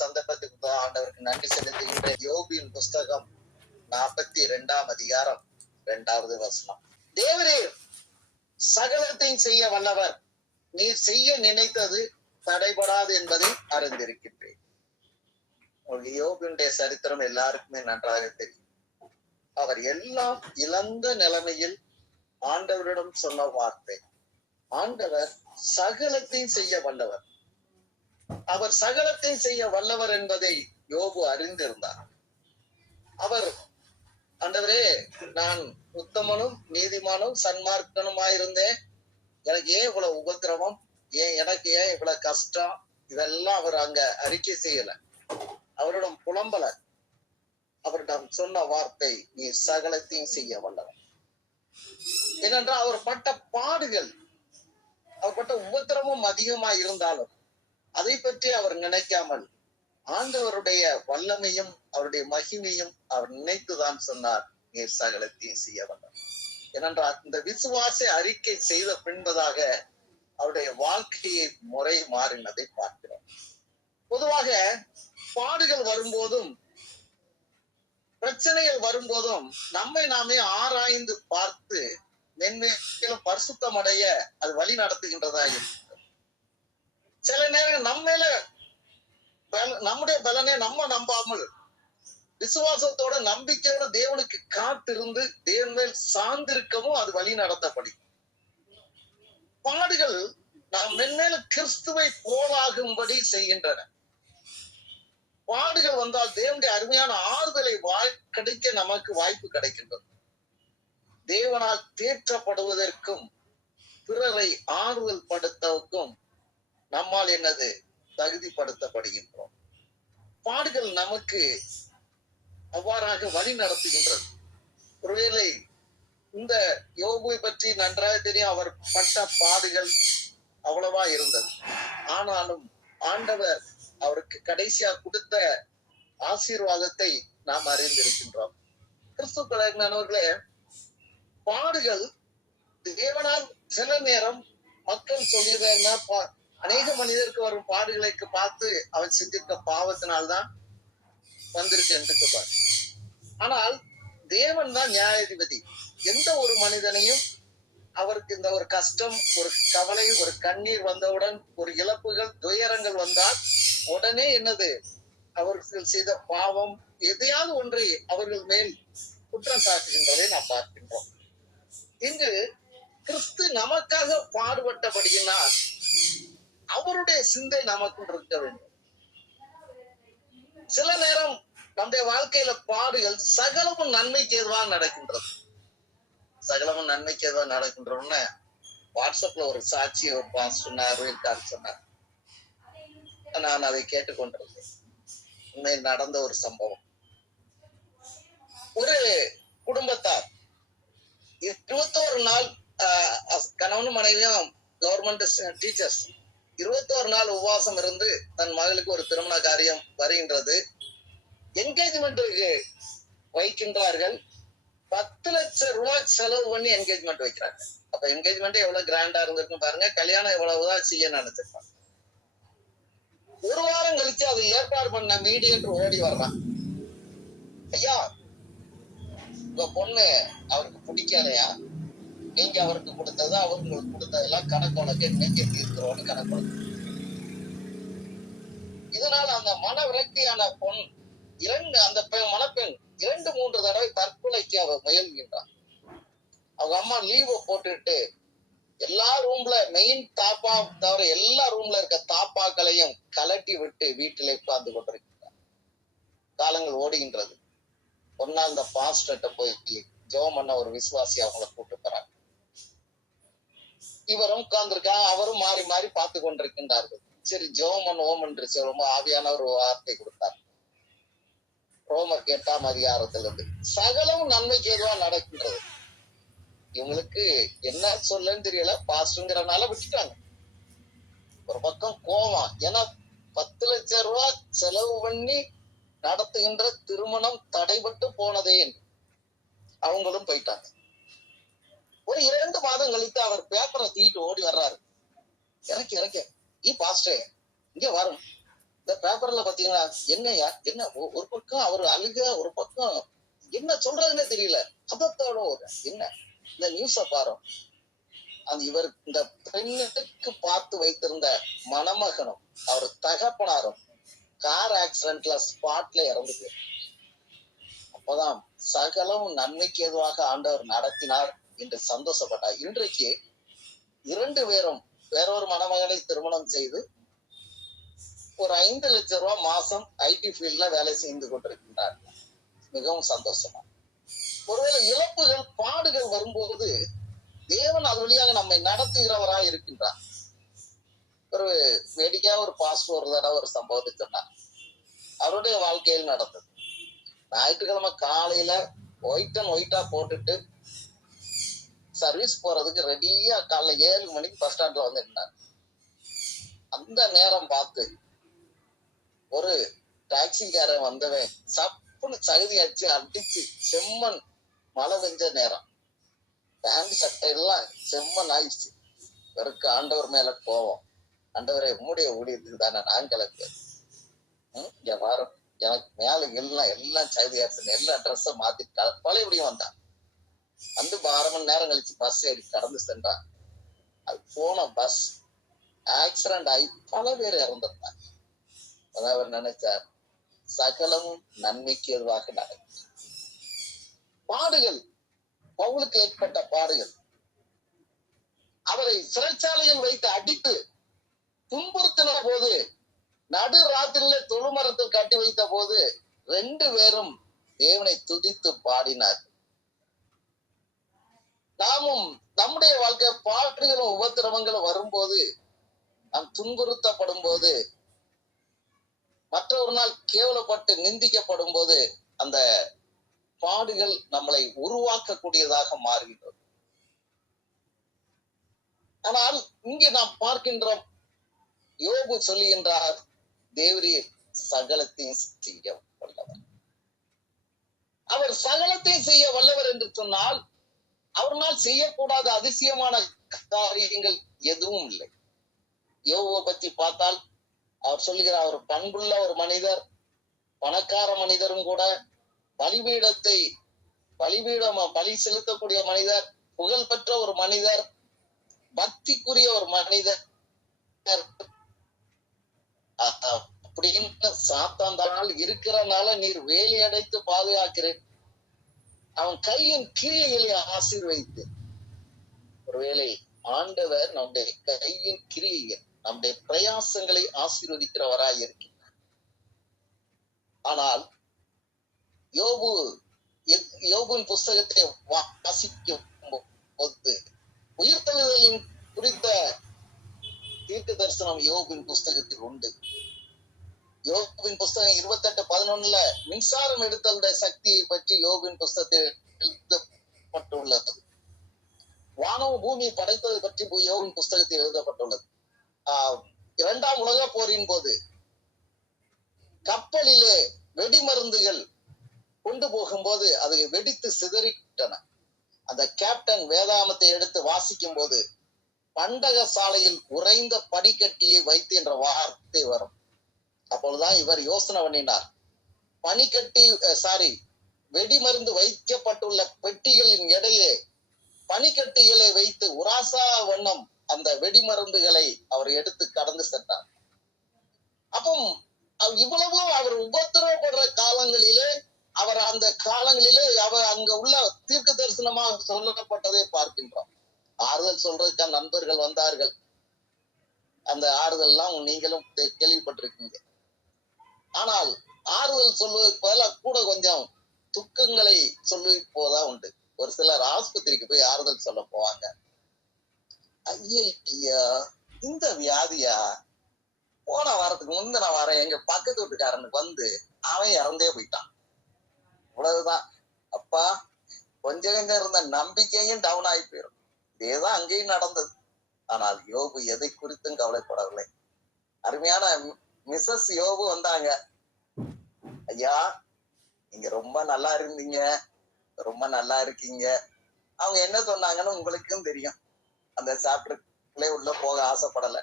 சந்தர்ப்பத்துக்கு தான் ஆண்டவருக்கு நன்றி செலுத்துகின்ற யோபின் புஸ்தகம் 42ஆம் அதிகாரம் 2வது வசனம். தேவரே சகலத்தையும் செய்ய வல்லவர், நீர் செய்ய நினைத்தது தடைபடாது என்பதை அறிந்திருக்கின்றேன். யோபினுடைய சரித்திரம் எல்லாருக்குமே நன்றாக தெரியும். அவர் எல்லாம் இழந்த நிலைமையில் ஆண்டவரிடம் சொன்ன வார்த்தை, ஆண்டவர் சகலத்தையும் செய்ய வல்லவர். அவர் சகலத்தையும் செய்ய வல்லவர் என்பதை யோபு அறிந்திருந்தார். அவர், ஆண்டவரே நான் உத்தமனும் நீதிமானும் சன்மார்க்கனுமாயிருந்தேன், எனக்கு ஏன் இவ்வளவு உபத்திரவம், எனக்கு ஏன் இவ்வளவு கஷ்டம், இதெல்லாம் அவர் அங்க அறிக்கை செய்யல, அவரிடம் புலம்பல. அவரிடம் சொன்ன வார்த்தை, நீ சகலத்தையும் செய்ய வல்லவர். ஏனென்றால் அவர் பட்ட பாடுகள், அவர் பட்ட உபத்திரமும் அதிகமா இருந்தாலும் அதை பற்றி அவர் நினைக்காமல் ஆண்டவருடைய வல்லமையும் அவருடைய மகிமையும் அவர் நினைத்துதான் சொன்னார், நீ சகலத்தையும் செய்ய வல்லவர். ஏனென்றால் இந்த விசுவாச அறிக்கை செய்த பின்பதாக அவருடைய வாழ்க்கையை முறை மாறினதை பார்க்கிறோம். பொதுவாக பாடுகள் வரும்போதும் பிரச்சனைகள் வரும்போதும் நம்மை நாமே ஆராய்ந்து பார்த்து மென்மேலும் பரிசுத்தம் அடைய அது வழி நடத்துகின்றதா இருக்கிறது. சில நேரம் நம்முடைய பலனை நம்ம நம்பாமல் விசுவாசத்தோட நம்பிக்கையோட தேவனுக்கு காத்திருந்து தேவன் மேல் சார்ந்திருக்கவும் அது வழி நடத்தப்படும். பாடுகள் நாம் மென்மேலும் கிறிஸ்துவை போலாகும்படி செய்கின்றன. பாடுகள் வந்தால் தேவனுடைய அருமையான ஆறுதலை கிடைக்க நமக்கு வாய்ப்பு கிடைக்கின்றது. தேவனால் தேற்றப்படுவதற்கும் பிறரை ஆறுதல் படுத்தவுக்கும் நம்மால் என்னது தகுதிப்படுத்தப்படுகின்றோம். பாடுகள் நமக்கு அவ்வாறாக வழி நடத்துகின்றது. ஒருவேளை இந்த யோபுவை பற்றி நன்றாக தெரியும், அவர் பட்ட பாடுகள் அவ்வளவா இருந்தது. ஆனாலும் ஆண்டவர் அவருக்கு கடைசியா கொடுத்த ஆசீர்வாதத்தை நாம் அறிந்திருக்கின்றோம். கிறிஸ்துக்களே, பாடுகள் தேவனால் சில நேரம் மக்கள் சொல்லியது என்ன, அநேக மனிதருக்கு வரும் பாடுகளை பார்த்து அவன் சிந்தித்த பாவத்தினால்தான் வந்திருக்கு என்று பாரு. ஆனால் தேவன் தான் நியாயாதிபதி. எந்த ஒரு மனிதனையும் அவருக்கு இந்த ஒரு கஷ்டம், ஒரு கவலை, ஒரு கண்ணீர் வந்தவுடன், ஒரு இழப்புகள், துயரங்கள் வந்தால் உடனே என்னது அவர்கள் செய்த பாவம் எதையாவது ஒன்றை அவர்கள் மேல் குற்றம் சாட்டுகின்றதை நாம் பார்க்கின்றோம். இங்கு கிறிஸ்து நமக்காக பாடுபட்டபடியினால் அவருடைய சிந்தை நமக்குள் இருக்க வேண்டும். சில நேரம் நம்முடைய வாழ்க்கையில பாடுகள் சகலமும் நன்மைக்கு எதுவாக நடக்கின்றது. சகலமும் நன்மைக்கு எதுவாக நடக்கின்றோம்னு வாட்ஸ்அப்ல ஒரு சாட்சி ஒரு பாஸ் சொன்னார், சொன்னார். நான் அதை கேட்டுக்கொண்டிருந்தேன். உண்மையில் நடந்த ஒரு சம்பவம். ஒரு குடும்பத்தார் 21 நாள் கணவனும் மனைவியும் கவர்மெண்ட் டீச்சர்ஸ் 21 நாள் உபவாசம் இருந்து தன் மகளுக்கு ஒரு திருமண காரியம் வருகின்றது. என்கேஜ்மெண்ட்டுக்கு வைக்கின்றார்கள். 10 லட்சம் ரூபாய் செலவு பண்ணி என்கேஜ்மெண்ட் வைக்கிறாங்க. அப்ப என்கேஜ்மெண்ட் எவ்வளவு கிராண்டா இருந்திருக்குன்னு பாருங்க. கல்யாணம் எவ்வளவுதான் செய்ய நினைச்சிருப்பாங்க. ஒரு வாரம் கழிச்சு அது ஏற்பாடு பண்ண மீடியேட்டர் ஓடி வர்றான். ஐயா, உங்க பொண்ணு அவருக்கு பிடிக்கலையா, நீங்க அவருக்கு கொடுத்தது அவங்களுக்கு கொடுத்ததெல்லாம் கணக்கு உனக்கு இன்னைக்கு தீர்க்கிறோன்னு கணக்கு. இதனால அந்த மன விரக்தியான பொன் அந்த மணப்பெண் 2-3 தடவை தற்கொலைக்கு அவ முயல்கின்றான். அவங்க அம்மா லீவை போட்டுட்டு எல்லா ரூம்ல மெயின் தாப்பா தவிர எல்லா ரூம்ல இருக்க தாப்பாக்களையும் கலட்டி விட்டு வீட்டிலே உட்கார்ந்து கொண்டிருக்கிறார். காலங்கள் ஓடுகின்றது. ஒரு நாள் இந்த பாஸ்டர்ட்ட போய் ஜெபம் பண்ண ஒரு விசுவாசி அவங்கள கூட்டு போறாங்க. இவரும் உட்கார்ந்துருக்காங்க, அவரும் மாறி மாறி பார்த்து கொண்டிருக்கின்றார்கள். சரி ஜெபம் பண்ணுவோம் என்று ரொம்ப ஆவியான ஒரு வார்த்தை கொடுத்தார். ரோமர் 8ஆம் அதிகாரத்திலிருந்து சகலம் நன்மைக்கு எதுவா நடக்கின்றது. இவங்களுக்கு என்ன சொல்லன்னு தெரியல, பாஸ்டர்ங்கிறனால விட்டுட்டாங்க. ஒரு பக்கம் கோவம், ஏன்னா 10 லட்சம் ரூபாய் செலவு பண்ணி நடத்துகின்ற திருமணம் தடைபட்டு போனதே என்று அவங்களும் போயிட்டாங்க. ஒரு 2 மாதம் கழித்து அவர் பேப்பரை தூக்கிட்டு ஓடி வர்றாரு. இறக்க பாஸ்டர் இங்க வரும், இந்த பேப்பர்ல பாத்தீங்கன்னா என்னையா என்ன ஒரு பக்கம் அவர் அழுக, ஒரு பக்கம் என்ன சொல்றதுன்னே தெரியல. பதத்தோட என்ன இந்த நியூஸ பாரு. அந்த இவர் இந்த பெண்ணுக்கு பார்த்து வைத்திருந்த மணமகனும் அவர் தகப்பனாரும் கார் ஆக்சிடென்ட்ல ஸ்பாட்ல இறந்து போயிரு. அப்பதான் சகலம் நன்மைக்கு எதுவாக ஆண்டவர் நடத்தினார் என்று சந்தோஷப்பட்டார். இன்றைக்கு 2 பேரும் வேறொரு மணமகனை திருமணம் செய்து ஒரு 5 லட்சம் ரூபாய் மாசம் ஐடி ஃபீல்ட்ல வேலை செய்து கொண்டிருக்கின்றார். மிகவும் சந்தோஷமா. ஒருவேளை இழப்புகள் பாடுகள் வரும்போது தேவன் அது வழியாக நம்மை நடத்துகிறவராய் இருக்கின்றார். ஒரு வேடிக்கையா ஒரு பாஸ்டர் ஒரு தடவை ஒரு சம்பவத்தை சொன்னார். அவருடைய வாழ்க்கையில் நடந்தது. ஞாயிற்றுக்கிழமை காலையில ஒயிட்டா போட்டுட்டு சர்வீஸ் போறதுக்கு ரெடியா காலைல 7 மணிக்கு பஸ் ஸ்டாண்ட்ல வந்து நின்னார். அந்த நேரம் பார்த்து ஒரு டாக்ஸிக்காரன் வந்தவன் சப்புன்னு சகுதி அடிச்சு செம்மண் மழை பெஞ்ச நேரம் பேண்ட் சட்டை எல்லாம் செம்மண் ஆயிடுச்சு. இவருக்கு ஆண்டவர் மேல கோவம். ஆண்டவரை உம்முடைய ஊழியத்துக்கு தானே நான் கிளம்பு இங்க வார எனக்கு மேல எல்லாம் சகுதி ஆச்சு எல்லாம் ட்ரெஸ்ஸ மாத்திட்டு பழையபடியும் வந்தான். வந்து 1/2 மணி நேரம் கழிச்சு பஸ் ஏறி கடந்து சென்றான். அது போன பஸ் ஆக்சிடென்ட் ஆகி பல பேர் இறந்திருந்தாங்க. அதான் அவர் நினைச்சார், சகலமும் நன்மைக்கு எதுவாக நடக்கும். பாடுகள், பவுலுக்கு ஏற்பட்ட பாடுகள், அவரை சிறைச்சாலையில் வைத்து அடித்து துன்புறுத்தின போது, நடு ராத்திரியில தொழுமரத்தில் கட்டி வைத்த போது 2 பேரும் தேவனை துதித்து பாடினார். நாமும் நம்முடைய வாழ்க்கை பாடுகளும் உபத்திரவங்களும் வரும்போது, நாம் துன்புறுத்தப்படும் போது, மற்றொரு நாள் கேவலப்பட்டு நிந்திக்கப்படும் போது, அந்த பாடுகள் நம்மளை உருவாக்கக்கூடியதாக மாறுகின்றது. ஆனால் இங்கே நாம் பார்க்கின்றோம், யோபு சொல்லுகின்றார், தேவரீர் சகலத்தையும் செய்ய வல்லவர். அவர் சகலத்தையும் செய்ய வல்லவர் என்று சொன்னால் அவரால் செய்யக்கூடாத அதிசயமான காரியங்கள் எதுவும் இல்லை. யோபுவை பத்தி பார்த்தால் அவர் சொல்லுகிறார், அவர் பண்புள்ள ஒரு மனிதர், பணக்கார மனிதரும் கூட, பலி செலுத்தக்கூடிய மனிதர், புகழ்பெற்ற ஒரு மனிதர், பக்திக்குரிய ஒரு மனிதர். அப்படின்னு சாத்தாந்தால் இருக்கிறனால நீர் வேலி அடைத்து பாதுகாக்கிறேன், அவன் கையின் கிரியைகளை ஆசீர்வதித்து. ஒருவேளை ஆண்டவர் நம்முடைய கையின் கிரியைகள், நம்முடைய பிரயாசங்களை ஆசீர்வதிக்கிறவராய் இருக்கின்றார். ஆனால் யோபுவின் புஸ்தகத்தை வாசிக்கும் போது உயிர்த்தெழுதலின் குறித்த தீர்க்க தரிசனம் யோபுவின் புஸ்தகத்தில் உண்டு. யோபுவின் புஸ்தகம் 28:11 மின்சாரம் எடுத்தலுடைய சக்தியை பற்றி யோபுவின் புஸ்தகத்தில் எழுதப்பட்டுள்ளது. வானமும் பூமியை படைத்தது பற்றி யோபுவின் புஸ்தகத்தில் எழுதப்பட்டுள்ளது. 2ஆம் உலக போரின் போது கப்பலிலே வெடிமருந்துகள் கொண்டு போகும்போது அது வெடித்து சிதறிவிட்டன. அந்த கேப்டன் வேதாமத்தை எடுத்து வாசிக்கும் போது பண்டக சாலையில் உறைந்த பனிக்கட்டியை வைத்து என்ற வார்த்தை வரும். அப்பொழுதுதான் இவர் யோசனை பண்ணினார், வெடிமருந்து வைக்கப்பட்டுள்ள பெட்டிகளின் இடையே பனிக்கட்டிகளை வைத்து உராசா வண்ணம் அந்த வெடிமருந்துகளை அவர் எடுத்து கடந்து சென்றார். அப்போ இவ்வளவு அவர் உபத்திரவப்படுற காலங்களிலே, அவர் அந்த காலங்களிலே அவர் அங்க உள்ள தீர்க்க தரிசனமாக சொல்லப்பட்டதை பார்க்கின்றோம். ஆறுதல் சொல்றதுக்கான நண்பர்கள் வந்தார்கள். அந்த ஆறுதல் எல்லாம் நீங்களும் கேள்விப்பட்டிருக்கீங்க. ஆனால் ஆறுதல் சொல்வதற்கு பதிலாக கூட கொஞ்சம் துக்கங்களை சொல்லி போதா உண்டு. ஒரு சிலர் ஆஸ்பத்திரிக்கு போய் ஆறுதல் சொல்ல போவாங்க. ஐயா இந்த வியாதியா, போன வாரத்துக்கு முந்தின வாரம் எங்க பக்கத்து வீட்டுக்காரனுக்கு வந்து அவன் இறந்தே போயிட்டான். இவ்வளவுதான். அப்பா கொஞ்சம் இருந்த நம்பிக்கையும் டவுன் ஆகி போயிடும். இதேதான் அங்கேயும் நடந்தது. ஆனால் யோபு எதை குறித்தும் கவலைப்படவில்லை. அருமையான மிஸ்ஸஸ் யோபு வந்தாங்க. ஐயா நீங்க ரொம்ப நல்லா இருந்தீங்க, ரொம்ப நல்லா இருக்கீங்க. அவங்க என்ன சொன்னாங்கன்னு உங்களுக்கும் தெரியும். அந்த சாப்டருக்குள்ளே உள்ள போக ஆசைப்படல.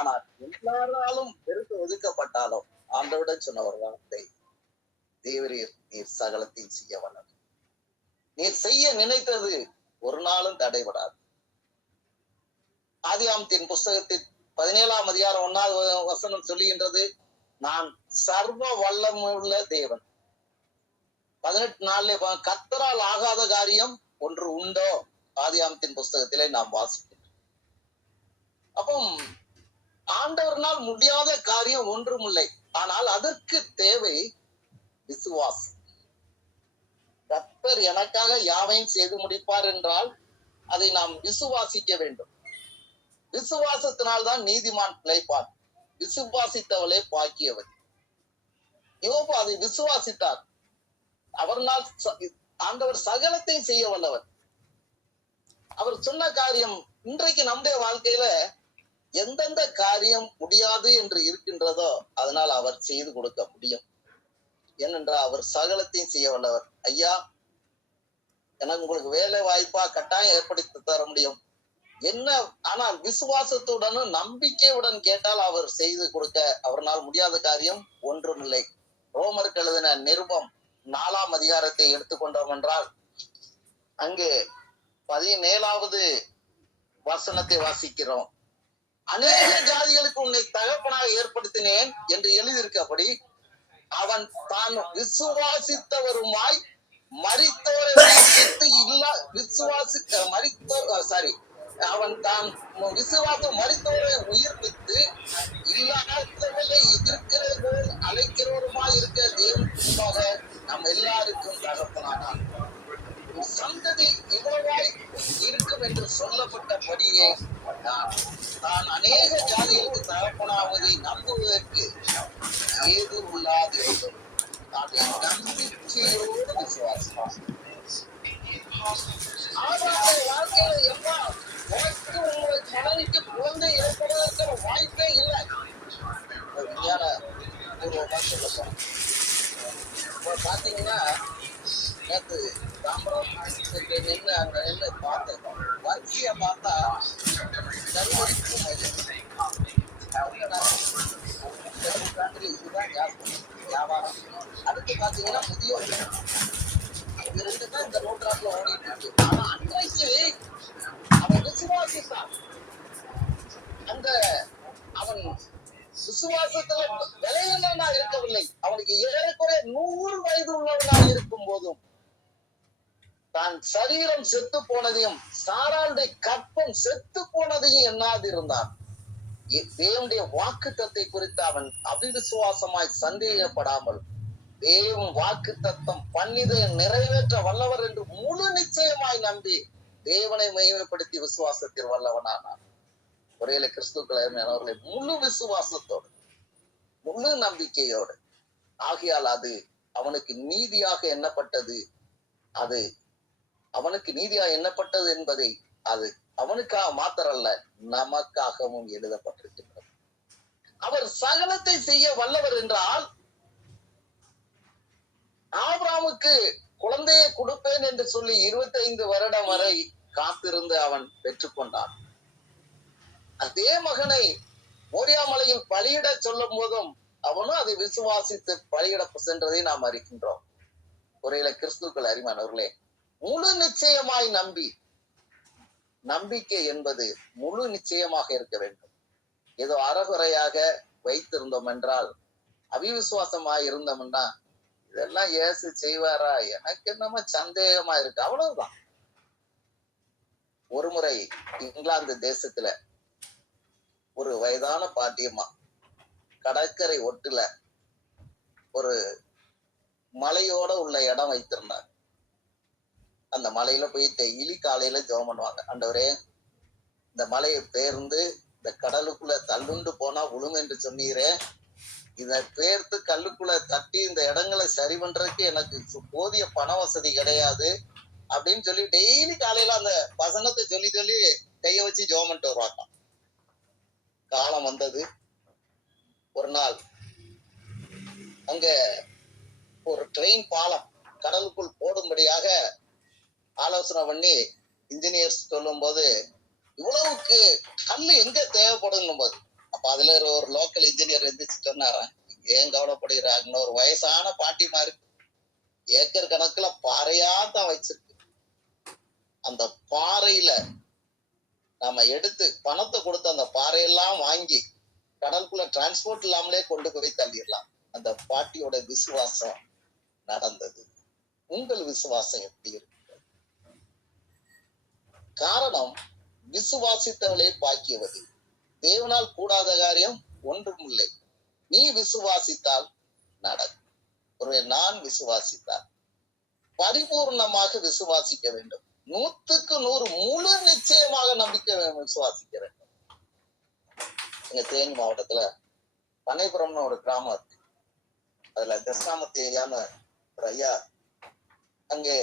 ஆனால் எல்லாராலும் வெறுத்து ஒதுக்கப்பட்டாலும் ஆண்டவுடன் சொன்ன ஒரு வார்த்தை, தேவரீர் நீர் சகலத்தையும் செய்ய வல்லவர். நீர் செய்ய நினைத்தது ஒரு நாளும் தடைபடாது. ஆதியாகமத்தின் புஸ்தகத்தில் 17ஆம் அதிகாரம் 1வது வசனம் சொல்லுகின்றது, நான் சர்வ வல்லமுள்ள தேவன். 18 நாள்ல கர்த்தரால் ஆகாத காரியம் ஒன்று உண்டோ? ஆதியாகமத்தின் புஸ்தகத்திலே நாம் வாசிக்கிறோம். அப்போ ஆண்டவர்னால் முடியாத காரியம் ஒன்றும் இல்லை. ஆனால் அதற்கு தேவை விசுவாசம். கர்த்தர் எனக்காக யாவையும் செய்து முடிப்பார் என்றால் அதை நாம் விசுவாசிக்க வேண்டும். விசுவாசத்தினால்தான் நீதிமான் பிழைப்பான். விசுவாசித்தவளே பாக்கியவன். யோபு அதை விசுவாசித்தார். அவர்னால் ஆண்டவர் சகலத்தையும் செய்ய வல்லவர். அவர் சொன்ன காரியம் இன்றைக்கு நம்முடைய வாழ்க்கையில எந்தெந்த காரியம் முடியாது என்று இருக்கின்றதோ அதனால் அவர் செய்து கொடுக்க முடியும். ஏனென்றால் அவர் சகலத்தையும் செய்ய வல்லவர். ஐயா, எனக்கு உங்களுக்கு வேலை வாய்ப்பா கட்டாயம் ஏற்படுத்தி தர முடியும். என்ன, ஆனால் விசுவாசத்துடனும் நம்பிக்கையுடன் கேட்டால் அவர் செய்து கொடுக்க அவர்னால் முடியாத காரியம் ஒன்றுமில்லை. ரோமருக்கு எழுதின நிருபம் 4ஆம் அதிகாரத்தை எடுத்துக்கொண்டோம் என்றால் அங்கு 17வது வசனத்தை வாசிக்கிறோம். அநேக ஜாதிகளுக்கு உன்னை தகப்பனாக ஏற்படுத்தினேன் என்று எழுதியிருக்கப்படி அவன் தான் விசுவாசித்தவருமாய் மரித்தோரை உயிர்ப்பித்து அவன் தான் விசுவாசம் மரித்தோரை உயிர்ப்பித்து இல்லாதவர்களை இருக்கிறது போல் அழைக்கிறவருமாய் இருக்க தேவனுக்காக நம் எல்லாருக்கும் தகப்பனானான். சந்ததி இவ்வளவாய் இருக்கும் என்று சொல்லப்பட்டபடியே தான் அநேக ஜாதிகளுக்கு தகப்பனாவதை நம்புவதற்கு ஏது உள்ளாது அதை நம்பிக்கையோடு விசுவாசம். வாழ்க்கையில எப்பா உனக்கு உங்களுடைய மனைவிக்கு குழந்தை ஏற்படுவதற்கு வாய்ப்பே இல்லை. விஞ்ஞான பூர்வமா சொல்லப்போம். இப்போ பாத்தீங்கன்னா நேற்று தாம்பரம் நின்று அங்க நின்று பார்த்தேன். வரிசைய பார்த்தா கருவறைக்கும் இதுதான் ஜாஸ்தி வியாபாரம். அடுத்து பாத்தீங்கன்னா முதியோர் இது ரெண்டு தான் இந்த நூற்றாண்டுல ஓடிட்டு இருக்கு. ஆனா அன்றைக்கு அவன் விசுவாசித்தான். அந்த அவன் விசுவாசத்துல விலையில்லா இருக்கவில்லை. அவனுக்கு ஏறக்குறைய 100 வயது உள்ளவனா இருக்கும் போதும் தான் சரீரம் செத்து போனதையும் சாராளுடைய கற்பம் செத்து போனதையும் எண்ணாதிருந்தான். தேவனுடைய வாக்குத்தத்தை குறித்து அவன் அவிசுவாசமாய் சந்தேகப்படாமல் தேவன் வாக்கு தத்தம் பண்ணிதை நிறைவேற்ற வல்லவர் என்று முழு நிச்சயமாய் நம்பி தேவனை மகிமைப்படுத்தி விசுவாசத்தில் வல்லவனானான். ஒரேல கிறிஸ்துக்களை அவர்களை முழு விசுவாசத்தோடு முழு நம்பிக்கையோடு ஆகியால் அது அவனுக்கு நீதியாக எண்ணப்பட்டது. அது அவனுக்கு நீதியாக எண்ணப்பட்டது என்பதை அது அவனுக்காக மாத்திரல்ல நமக்காகவும் எழுதப்பட்டிருக்கிறது. அவர் சகலத்தை செய்ய வல்லவர் என்றால் ஆபிரகாமுக்கு குழந்தையை கொடுப்பேன் என்று சொல்லி 25 வருடம் வரை காத்திருந்து அவன் பெற்றுக்கொண்டான். அதே மகனை மோரியா மலையில் பலியிட சொல்லும் போதும் அவனும் அதை விசுவாசித்து பலியிட சென்றதை நாம் அறிகின்றோம். ஒரேல கிறிஸ்துக்கள் அருமையானவர்களே, முழு நிச்சயமாய் நம்பி, நம்பிக்கை என்பது முழு நிச்சயமாக இருக்க வேண்டும். ஏதோ அறகுறையாக வைத்திருந்தோம் என்றால், அவிசுவாசமாய் இருந்தோம்னா இதெல்லாம் இயேசு செய்வாரா, எனக்கு என்னமோ சந்தேகமா இருக்கு, அவ்வளவுதான். ஒரு முறை இங்கிலாந்து தேசத்துல ஒரு வயதான பாட்டியம்மா கடற்கரை ஒட்டுல ஒரு மலையோட உள்ள இடம் வைத்திருந்தாங்க. அந்த மலையில போய் டெய்லி காலையில ஜெபம் பண்ணுவாங்க. ஆண்டவரே, இந்த மலையை பெயர்ந்து இந்த கடலுக்குள்ள தள்ளுண்டு போனா விழும் என்று சொன்னீரே, இதை பெயர்த்து கல்லுக்குள்ள தட்டி இந்த இடங்களை சரி பண்றதுக்கு எனக்கு போதிய பண வசதி கிடையாது அப்படின்னு சொல்லி டெய்லி காலையில அந்த வசனத்தை சொல்லி சொல்லி கைய வச்சு ஜெபம் பண்ணிட்டு வருவாங்க. காலம் வந்தது. ஒரு நாள் அங்க ஒரு ட்ரெயின் பாலம் கடலுக்குள் போடும்படியாக ஆலோசனை பண்ணி இன்ஜினியர்ஸ் சொல்லும் போது, இவ்வளவுக்கு கல்லு எங்க தேவைப்படும் போது அப்ப அதுல ஒரு லோக்கல் இன்ஜினியர் எந்திரிச்சு சொன்னாராம், ஏன் கவலைப்படுகிறாங்கன்னு, ஒரு வயசான பாட்டி மாதிரி ஏக்கர் கணக்குல பாறையா தான் வச்சிருக்கு. அந்த பாறையில நாம எடுத்து பணத்தை கொடுத்து அந்த பாறையெல்லாம் வாங்கி கடலுக்குள்ள டிரான்ஸ்போர்ட் இல்லாமலே கொண்டு போய் தள்ளிடலாம். அந்த பாட்டியோட விசுவாசம் நடந்தது. உங்கள் விசுவாசம் எப்படி இருக்கு? காரணம், விசுவாசித்தவளே பாக்கியவது. தேவனால் கூடாத காரியம் ஒன்றும் இல்லை. நீ விசுவாசித்தால் நடக்கும். ஒருவேளை நான் விசுவாசித்தால், பரிபூர்ணமாக விசுவாசிக்க வேண்டும். 100க்கு 100 முழு நிச்சயமாக நம்பிக்கை விசுவாசிக்க வேண்டும். எங்க தேனி மாவட்டத்துல பண்ணைபுரம்னு ஒரு கிராமம் இருக்கு. அதுல தட்சிணாமூர்த்தி ஐயான்னு ஒரு ஐயா அங்கே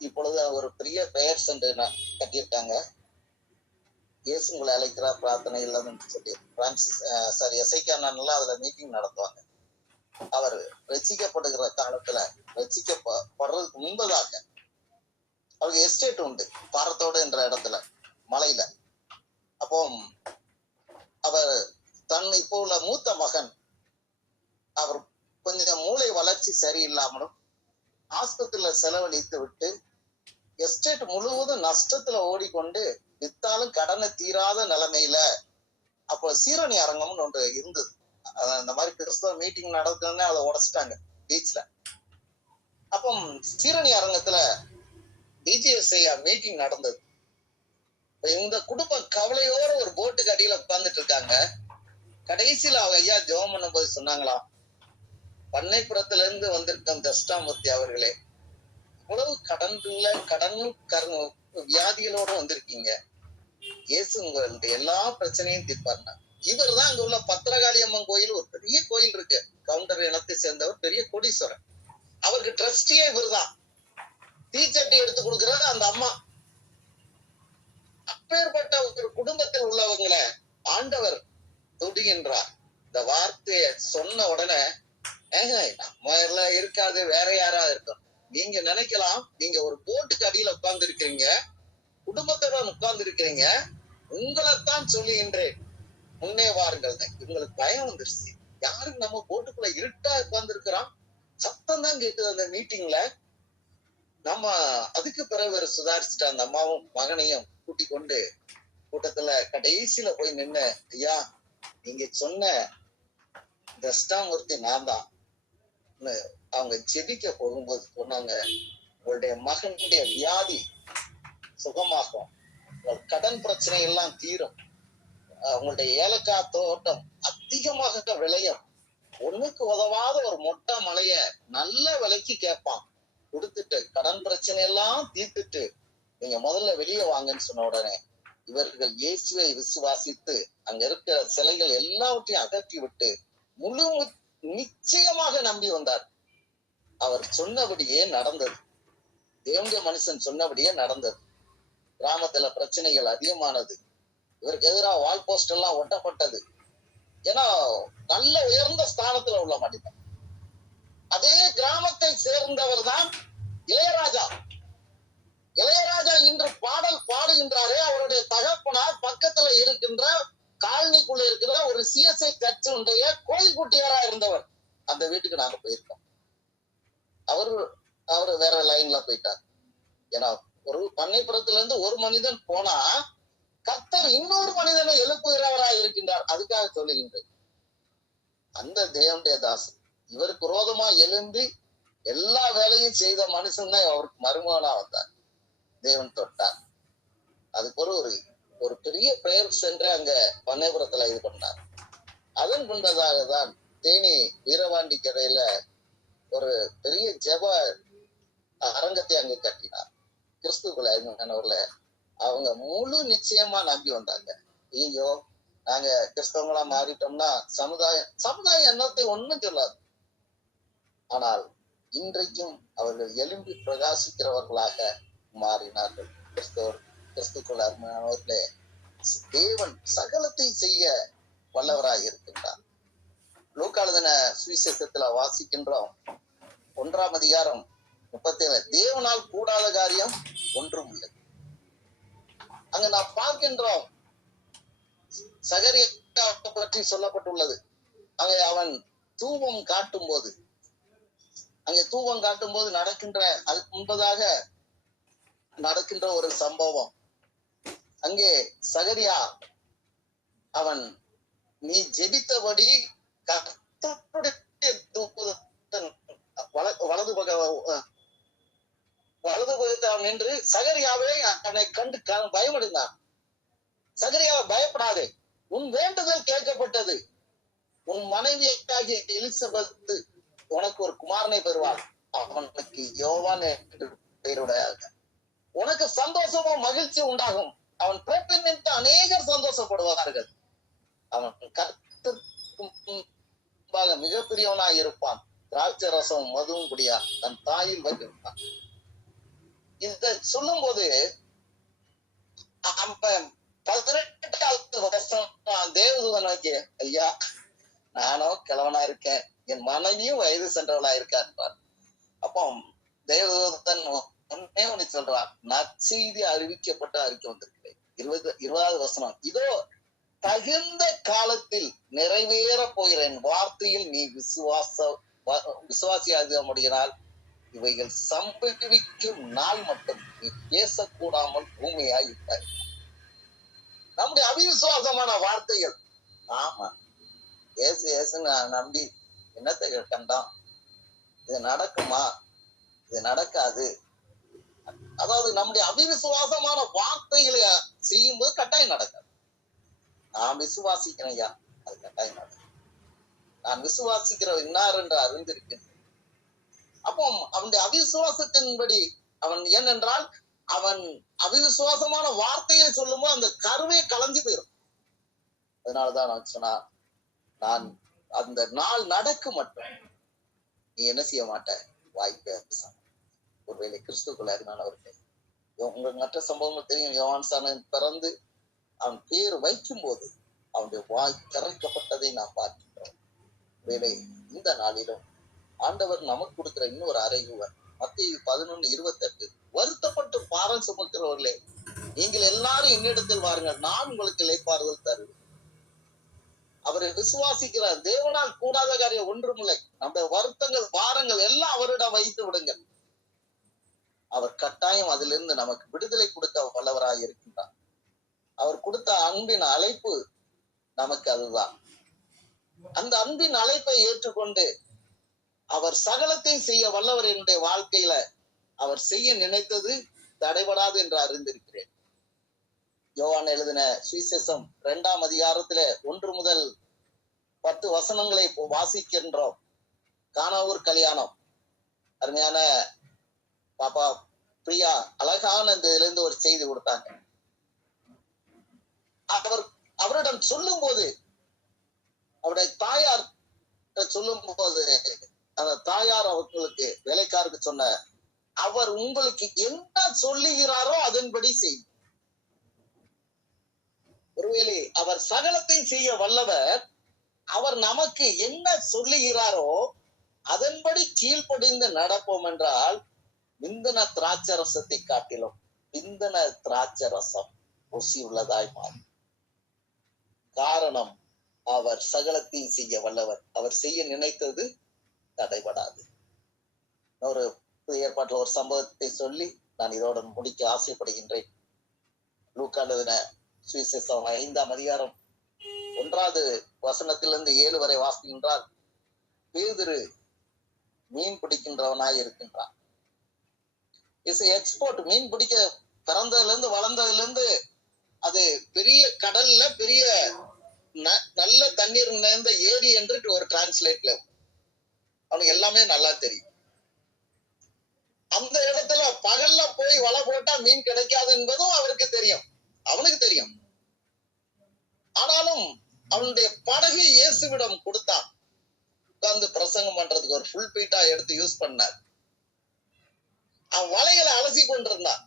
இப்பொழுது ஒரு பெரிய பிரேயர் சென்டர் கட்டியிருக்காங்க. இயேசு உங்களை அழைக்கிறார், பிரார்த்தனை இல்லைன்னு சொல்லி எஸ்ஐக்கானெல்லாம் அதுல மீட்டிங் நடத்துவாங்க. அவர் ரசிக்கப்படுகிற காலத்துல, ரசிக்கப்படுறதுக்கு முன்பதாக அவருக்கு எஸ்டேட் உண்டு பாரத்தோடு என்ற இடத்துல, மலையில. அப்போ அவர் இப்போ உள்ள மூத்த மகன், அவர் கொஞ்சம் மூளை வளர்ச்சி சரியில்லாமலும் ஆஸ்பத்திரியில செலவழித்து விட்டு எஸ்டேட் முழுவதும் நஷ்டத்துல ஓடிக்கொண்டு வித்தாலும் கடனை தீராத நிலைமையில, அப்போ சீரணி அரங்கம்னு ஒன்று இருந்தது. அந்த மாதிரி கிறிஸ்தவ மீட்டிங் நடக்குதுன்னு அதை உடைச்சிட்டாங்க பீச்ல. அப்போ சீரணி அரங்கத்துல டிஜிஎஸ்ஐ மீட்டிங் நடந்தது. இந்த குடும்பம் கவலையோட ஒரு போட்டுக்கு அடியில உட்கார்ந்துட்டு இருக்காங்க. கடைசியில அவங்க ஐயா ஜெபம் பண்ணும் போது சொன்னாங்களாம், பண்ணைப்புறத்துல இருந்து வந்திருக்கும் தட்சிணாமூர்த்தி அவர்களே, இவ்வளவு கடன் வியாதிகளோட வந்திருக்கீங்க, இயேசு உங்களுடைய எல்லா பிரச்சனையும் தீர்ப்பாருன்னா. இவர் தான் அங்க உள்ள பத்திரகாளி அம்மன் கோயில், ஒரு பெரிய கோயில் இருக்கு, கவுண்டர் இனத்தை சேர்ந்தவர், பெரிய கோடீஸ்வரன். அவருக்கு ட்ரஸ்டியே இவர் தான். தீச்சட்டி எடுத்து கொடுக்கிறது அந்த அம்மா. அப்பேற்பட்ட ஒரு குடும்பத்தில் உள்ளவங்களை ஆண்டவர் தொடுகின்றார். இந்த வார்த்தையை சொன்ன உடனே, நம்ம எல்லாம் இருக்காது, வேற யாரா இருக்கும். நீங்க நினைக்கலாம், நீங்க ஒரு போட்டுக்கு அடியில உட்கார்ந்து இருக்கிறீங்க, குடும்பத்தோட உட்கார்ந்து இருக்கிறீங்க, உங்களைத்தான் சொல்லுகின்றேன், முன்னே வாருங்கள். இவங்களுக்கு பயம் வந்துருச்சு. யாரும் நம்ம போட்டுக்குள்ள இருட்டா உட்கார்ந்து இருக்கிறோம், சத்தம் தான் கேட்குது அந்த மீட்டிங்ல. நம்ம அதுக்கு பிறகு சுதாரிச்சுட்டு அந்த அம்மாவும் மகனையும் கூட்டி கொண்டு கூட்டத்துல கடைசியில போய் நின்று, ஐயா நீங்க சொன்ன தட்சிணாமூர்த்தி நான் தான். அவங்க ஜெபிக்க போகும்போது சொன்னாங்க, உங்களுடைய மகனுடைய வியாதி சுகமாகும், கடன் பிரச்சனை எல்லாம் தீரும், உங்களுடைய ஏலக்காய் தோட்டம் அதிகமாக விளையும், ஒண்ணுக்கு உதவாத ஒரு மொட்டை மலைய நல்ல விலைக்கு கேட்பான், கொடுத்துட்டு கடன் பிரச்சனை எல்லாம் தீர்த்துட்டு நீங்க முதல்ல வெளியே வாங்கன்னு சொன்ன உடனே இவர்கள் இயேசுவை விசுவாசித்து அங்க இருக்கிற சிலைகள் எல்லாவற்றையும் அகற்றி விட்டு முழு நிச்சயமாக நம்பி வந்தார். அவர் சொன்னபடியே நடந்தது. தேவனுடைய மனுஷன் சொன்னபடியே நடந்தது. கிராமத்துல பிரச்சனைகள் அதிகமானது. இவருக்கு எதிராக வால் போஸ்ட் எல்லாம் ஒட்டப்பட்டது. ஏன்னா நல்ல உயர்ந்த ஸ்தானத்துல உள்ள மனிதன். அதே கிராமத்தை சேர்ந்தவர் தான் இளையராஜா. இளையராஜா இன்று பாடல் பாடுகின்றாரே, அவருடைய தகப்பனார் பக்கத்துல இருக்கின்ற காலனிக்குள்ள இருக்கிற ஒரு சிஎஸ்ஐ கட்சியுடைய கோயில் குட்டியாரா இருந்தவர். அந்த வீட்டுக்கு நாங்க போயிருக்கோம். அவரு வேற லைன்ல போயிட்டார். ஏன்னா ஒரு பண்ணைப்புறத்துல இருந்து ஒரு மனிதன் போனா கர்த்தர் இன்னொரு மனிதனை எழுப்புகிறவராய் இருக்கின்றார். அதுக்காக சொல்லுகின்றேன், அந்த தேவனுடைய தாசன் இவருக்கு விரோதமா எழும்பி எல்லா வேலையும் செய்த மனுஷன் தான் அவருக்கு மருமகனா வந்தார். தேவன் தொட்டார். அதுக்கு ஒரு பெரிய பிரேயர் சென்று அங்க பண்ணைபுரத்துல இது பண்ணார். அதன் முன்பதாக தான் தேனி வீரவாண்டி கரையில ஒரு பெரிய ஜெப அரங்கத்தை அங்க கட்டினார். கிறிஸ்துவுக்குள்ள அவங்க முழு நிச்சயமா நம்பி வந்தாங்க. ஐயோ நாங்க கிறிஸ்தவங்களா மாறிட்டோம்னா சமுதாயம் என்னத்தை ஒண்ணும் சொல்லாது. ஆனால் இன்றைக்கும் அவர்கள் எழும்பி பிரகாசிக்கிறவர்களாக மாறினார்கள். கிறிஸ்துக்குள்ள அருமையானவர்களே, தேவன் சகலத்தை செய்ய வல்லவராக இருக்கின்றார். லூக்கா எழுதின சுவிசேஷத்துல வாசிக்கின்றோம், 1ஆம் அதிகாரம் 37, தேவனால் கூடாத காரியம் ஒன்றும் இல்லை. அங்க நான் பார்க்கின்றோம், பற்றி சொல்லப்பட்டுள்ளது. அங்கே அவன் தூபம் காட்டும் போது நடக்கின்ற அதுக்கு முன்பதாக நடக்கின்ற ஒரு சம்பவம். அங்கே சகரியா அவன் நீ ஜெபித்தபடி கர்த்தருடைய தூதன் வலது பக்கத்தில் அவன் நின்று சகரியாவே அவனை கண்டு பயமடைந்தான். சகரியாவை பயப்படாதே, உன் வேண்டுதல் கேட்கப்பட்டது. உன் மனைவியாகிய எலிசபெத் உனக்கு ஒரு குமாரனை பெறுவாள். அவனுக்கு யோவான் என்று பெயருடையாக. உனக்கு சந்தோஷமும் மகிழ்ச்சி உண்டாகும். அவன் பிறப்பின் நின்று அநேகர் சந்தோஷப்படுவார்கள். அவன் கர்த்தருக்கு மிகப்பெரியவனாய் இருப்பான். திராட்சை ரசம் மதுவும் குடியா தன் தாயில் வைத்திருப்பான். இத சொல்லும் போது 18வது வருஷம் தேவதூதன் நோக்கி, ஐயா நானும் கிழவனா இருக்கேன், என் மனைவியும் வயது சென்றவளா இருக்கான். அப்போ தேவதூதன் ஒன்னே ஒண்ணு சொல்றான், நற்செய்தி அறிவிக்கப்பட்ட அறிக்கை வந்திருக்கிறேன். 20வது வசனம், இதோ தகுந்த காலத்தில் நிறைவேற போகிறேன் வார்த்தையில் நீ விசுவாசியாக முடியினால் இவைகள் சம்பவிக்கும் நாள் மட்டும் நீ பேசக்கூடாமல் பூமியாய் இருப்பாய். நம்முடைய அவிசுவாசமான வார்த்தைகள். ஆமா ஏசு நம்பி என்னத்தை கண்டான், இது நடக்குமா, இது நடக்காது. அதாவது நம்முடைய அவிசுவாசமான வார்த்தைகளை செய்யும் போது கட்டாயம் நடக்காது. நான் விசுவாசிக்கிறேன் ஐயா, அது கட்டாயம் நடக்கும். நான் விசுவாசிக்கிற இன்னார் என்று அறிந்திருக்கேன். அப்போ அவனுடைய அவிசுவாசத்தின்படி அவன் ஏனென்றால் அவன் அவிசுவாசமான வார்த்தையை சொல்லும்போது அந்த கருவே கலந்து போயிடும். அதனாலதான் நான் சொன்னா, நான் அந்த நாள் நடக்க மட்டும் நீ என்ன செய்ய மாட்ட, வாய்ப்பே. ஒருவேளை கிறிஸ்துக்குள்ள இருந்தானவர்களே, உங்களுக்கு மற்ற சம்பவங்கள் தெரியும். யோவான் சாணன் பிறந்து அவன் பேர் வைக்கும் போது அவனுடைய வாய் திறக்கப்பட்டதை நாம் பார்க்கிறோம். ஒருவேளை இந்த நாளிலும் ஆண்டவர் நமக்கு கொடுக்கிற இன்னொரு அறைகுவர் மத்தேயு 11:28, வருத்தப்பட்டு பாரம் சுமக்கிறவர்களே நீங்கள் எல்லாரும் என்னிடத்தில் வாருங்கள், நான் உங்களுக்கு இளைப்பாறுதல் தருவேன். அவரை விசுவாசிக்கிறார். தேவனால் கூடாத காரியம் ஒன்றுமில்லை. நம்ம வருத்தங்கள் பாரங்கள் எல்லாம் அவரிடம் வைத்து விடுங்கள். அவர் கட்டாயம் அதிலிருந்து நமக்கு விடுதலை கொடுக்க வல்லவராக இருக்கின்றார். அவர் கொடுத்த அன்பின் அழைப்பு நமக்கு அதுதான். அந்த அன்பின் அழைப்பை ஏற்றுக்கொண்டு அவர் சகலத்தையும் செய்ய வல்லவர் என்னுடைய வாழ்க்கையில அவர் செய்ய நினைத்தது தடைபடாது என்று அறிந்திருக்கிறேன். யோவான் எழுதின சுவிசேஷம் 2ஆம் அதிகாரத்துல 1 முதல் 10 வசனங்களை வாசிக்கின்றோம். கானாவூர் கல்யாணம், அருமையான பாப்பா பிரியா அழகான இந்த இதுல இருந்து ஒரு செய்தி கொடுத்தாங்க. அவரிடம் சொல்லும் போது, அவருடைய தாயார் சொல்லும் போது, அந்த தாயார் அவர்களுக்கு வேலைக்காருக்கு சொன்ன, அவர் உங்களுக்கு என்ன சொல்லுகிறாரோ அதன்படி செய்யும். ஒருவேளை அவர் சகலத்தையும் செய்ய வல்லவர், அவர் நமக்கு என்ன சொல்லுகிறாரோ அதன்படி கீழ்ப்படிந்து நடப்போம் என்றால் விந்தன திராட்சை ரசத்தை காட்டிலும் விந்தன திராட்சை ரசம் ருசி உள்ளதாய் மாறும். காரணம், அவர் சகலத்தையும் செய்ய வல்லவர். அவர் செய்ய நினைத்தது தடைபடாது. ஒரு ஏற்பாட்டில் ஒரு சம்பவத்தை சொல்லி நான் இதோட முடிக்க ஆசைப்படுகின்றேன். லூக்கா எழுதின சுவிசேஷம் 5ஆம் அதிகாரம் 1வது வசனத்திலிருந்து 7 வரை வாசிக்கின்றால், பேதுரு மீன் பிடிக்கின்றவனாய் இருக்கின்றான். எக்ஸ்போர்ட் மீன் பிடிக்க பிறந்ததுல இருந்து வளர்ந்ததுல இருந்து அது பெரிய கடல்ல பெரிய நல்ல தண்ணீர் நிறைந்த ஏரி என்று ஒரு டிரான்ஸ்லேட்ல அவனுக்கு எல்லாமே நல்லா தெரியும். அந்த இடத்துல பகல்ல போய் வலை போட்டா மீன் கிடைக்காது என்பதும் அவருக்கு தெரியும், அவனுக்கு தெரியும். ஆனாலும் அவனுடைய படகு இயேசுவிடம் கொடுத்தான். உட்கார்ந்து பிரசங்கம் பண்றதுக்கு ஒரு ஃபுல் பீட்டா எடுத்து யூஸ் பண்ணார். அவன் வலைகளை அலசி கொண்டிருந்தான்.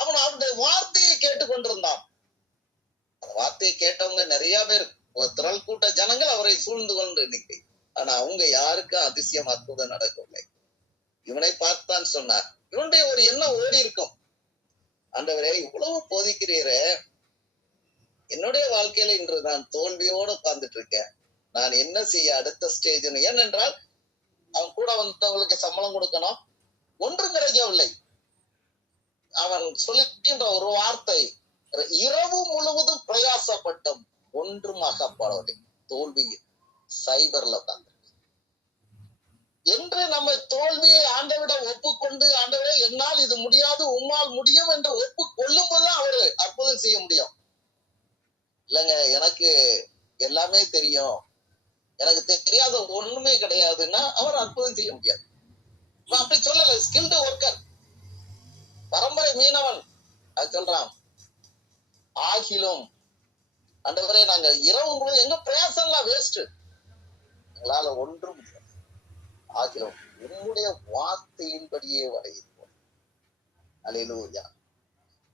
அவன் அவனுடைய வார்த்தையை கேட்டுக்கொண்டிருந்தான். அந்த வார்த்தையை கேட்டவங்க நிறைய பேர், ஒரு திரள் கூட்ட ஜனங்கள் அவரை சூழ்ந்து கொண்டு நிற்கை. ஆனா அவங்க யாருக்கும் அதிசயம் அற்புதம் நடக்கவில்லை. இவனை பார்த்தான் சொன்னார். இவனுடைய ஒரு எண்ணம் ஓடி இருக்கும், ஆண்டவரே இவ்வளவு போதிக்கிறீரே, என்னுடைய வாழ்க்கையில இன்று நான் தோல்வியோடு உட்கார்ந்துட்டு இருக்கேன். நான் என்ன செய்ய அடுத்த ஸ்டேஜ்? ஏனென்றால் அவன் கூட வந்தவங்களுக்கு சம்பளம் கொடுக்கணும், ஒன்றும் கிடைக்கவில்லை. அவன் சொல்லுகின்ற ஒரு வார்த்தை, இரவு முழுவதும் பிரயாசப்பட்டும் ஒன்றும் அகப்படவில்லை, தோல்வியில் சைபர்ல தான். என்று நம்ம தோல்வியை ஆண்டவரிடம் ஒப்புக்கொண்டு, ஆண்டவரே என்னால் இது முடியாது, உம்மால் முடியும் என்று ஒப்பு கொள்ளும் போது அவரு அற்புதம் செய்ய முடியும். இல்லைங்க, எனக்கு எல்லாமே தெரியும், எனக்கு தெரியாத ஒண்ணுமே கிடையாதுன்னா அவர் அற்புதம் செய்ய முடியாது. அப்படி சொல்லல, ஸ்கில்டு ஒர்க்கர், பரம்பரை மீனவன். அது சொல்றான், ஆகிலும் ஆண்டவரே நாங்க இரவு முழுவதும் எங்க பிரயாசம் எல்லாம் வேஸ்ட், எங்களால ஒன்றும் முடியாது. ஆகிலும் உம்முடைய வார்த்தையின்படியே வளையிருப்போம். அல்லேலூயா.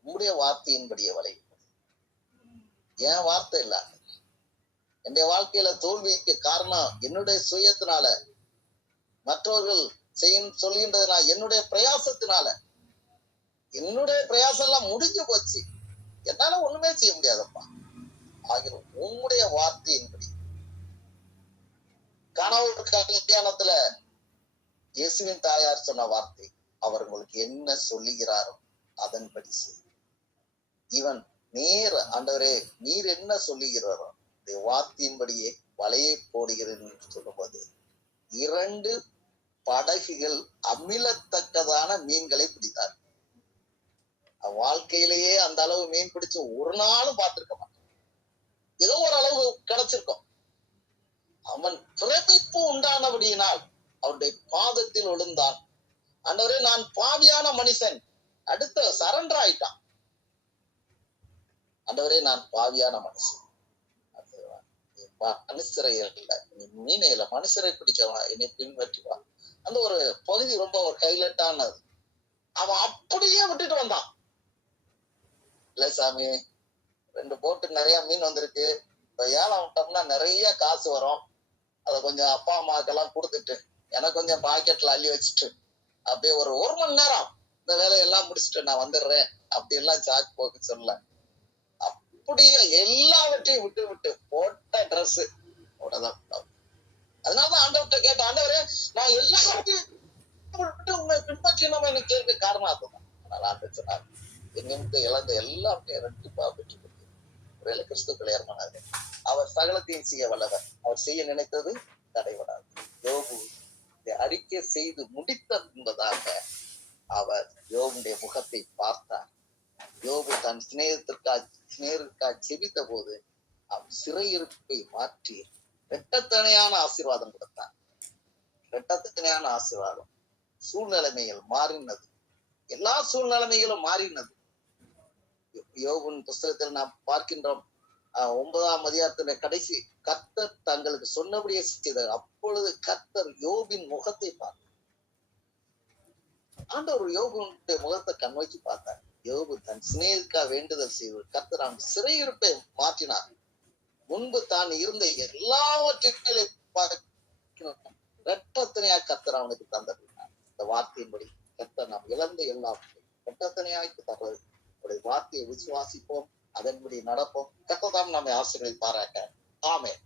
உம்முடைய வார்த்தையின்படியே வளையிருப்போம். என் வார்த்தை இல்ல. என்னுடைய வாழ்க்கையில தோல்விக்கு காரணம் என்னுடைய சுயத்தினால, மற்றவர்கள் சொல்கின்றதுனால, என்னுடைய பிரயாசத்தினால. என்னுடைய பிரயாசம் எல்லாம் முடிஞ்சு போச்சு, என்னால ஒண்ணுமே செய்ய முடியாதப்பா. ஆகிலும் உம்முடைய வார்த்தையின்படி. கணவர் கல்யாணத்துல இயேசுவின் தாயார் சொன்ன வார்த்தை, அவர் உங்களுக்கு என்ன சொல்லுகிறாரோ அதன்படி செய். இவன் நேர், ஆண்டவரே நீர் என்ன சொல்லுகிறாரோ வார்த்தையின்படியே வலையை போடுகிறேன் என்று சொல்லும்போது 2 படகுகள் அமிலத்தக்கதான மீன்களை பிடித்தார். வாழ்க்கையிலேயே அந்த அளவு மீன் பிடிச்சு ஒரு நாளும் பார்த்திருக்க மாட்டான். ஏதோ ஒரு அளவு கிடைச்சிருக்கும். அவன் பிறப்பிப்பு உண்டானபடியினால் அவருடைய பாதத்தில் விழுந்தான். ஆண்டவரே நான் பாவியான மனுஷன், அடுத்த சரண்டர் ஆயிட்டான். ஆண்டவரே நான் பாவியான மனுஷன், மனுஷரை இல்ல, மீனை இல்ல, மனுஷரை பிடிக்கவா, என்னை பின்பற்றிவா. அந்த ஒரு பகுதி ரொம்ப ஒரு ஹைலைட்டானது. அவன் அப்படியே விட்டுட்டு வந்தான். இல்ல சாமி, 2 போட்டு நிறைய மீன் வந்திருக்கு, இப்ப ஏலம் விட்டோம்னா நிறைய காசு வரும், அதை கொஞ்சம் அப்பா அம்மாக்கெல்லாம் கொடுத்துட்டு எனக்கு கொஞ்சம் பாக்கெட்ல அள்ளி வச்சுட்டு அப்படியே ஒரு 1 மணி நேரம் இந்த வேலையெல்லாம் முடிச்சுட்டு நான் வந்துடுறேன் அப்படி எல்லாம் சாக்கு போக்கு சொல்ல. அப்படியே எல்லாவற்றையும் விட்டு விட்டு போட்ட ட்ரெஸ் அதனாலதான் ஆண்டவர்கிட்ட கேட்ட, ஆண்டவரே நான் எல்லாத்தையும் விட்டு உங்களை பின்பற்றினோம் எனக்கு கேட்க காரணம் அதுதான். அதனால ஆண்டவர் சொன்னார், எங்க இழந்த எல்லாத்தையும் 2 பெற்று ஒருவேளை கிறிஸ்துக்கள் ஏற்பனாரு. அவர் சகலத்தையும் செய்ய வல்லவர், அவர் செய்ய நினைத்தது தடைபடாது. யோபு அறிக்கை செய்து முடித்த என்பதாக அவர் யோபுடைய முகத்தை பார்த்தார். யோபு தன் சிநேகத்திற்காக ஜெபித்த போது அவர் சிறையிருப்பை மாற்றி இரட்டத்தனையான ஆசீர்வாதம் கொடுத்தார். இரட்டத்தனையான ஆசீர்வாதம். சூழ்நிலைமைகள் மாறினது, எல்லா சூழ்நிலைமைகளும் மாறினது. யோபுவின் புஸ்தகத்தில் நாம் பார்க்கின்றோம், 9ஆம் அதிகாரத்துல கடைசி, கர்த்தர் தங்களுக்கு சொன்னபடியே செய்தார். அப்பொழுது கர்த்தர் யோபின் முகத்தை பார்த்தார். ஆண்டவர் யோபுடைய முகத்தை கண்ணோக்கி பார்த்தார். யோபு தன் சிநேகிக்கா வேண்டுதல் செய்வது, கர்த்தர் அவன் சிறையிருப்பை மாற்றினார். முன்பு தான் இருந்த எல்லாவற்றையும் இரட்டத்தனையா கர்த்தர் அவனுக்கு தந்திருந்தார். இந்த வார்த்தையின்படி கர்த்தர் நாம் இழந்த எல்லாவற்றையும் இரட்டத்தனையாய்க்கு தருவது. வார்த்தையை விசுவாசிப்போம், அதன்படி நடப்போம். கர்த்தர் நம்மை ஆசீர்வதிப்பாராக. ஆமென்.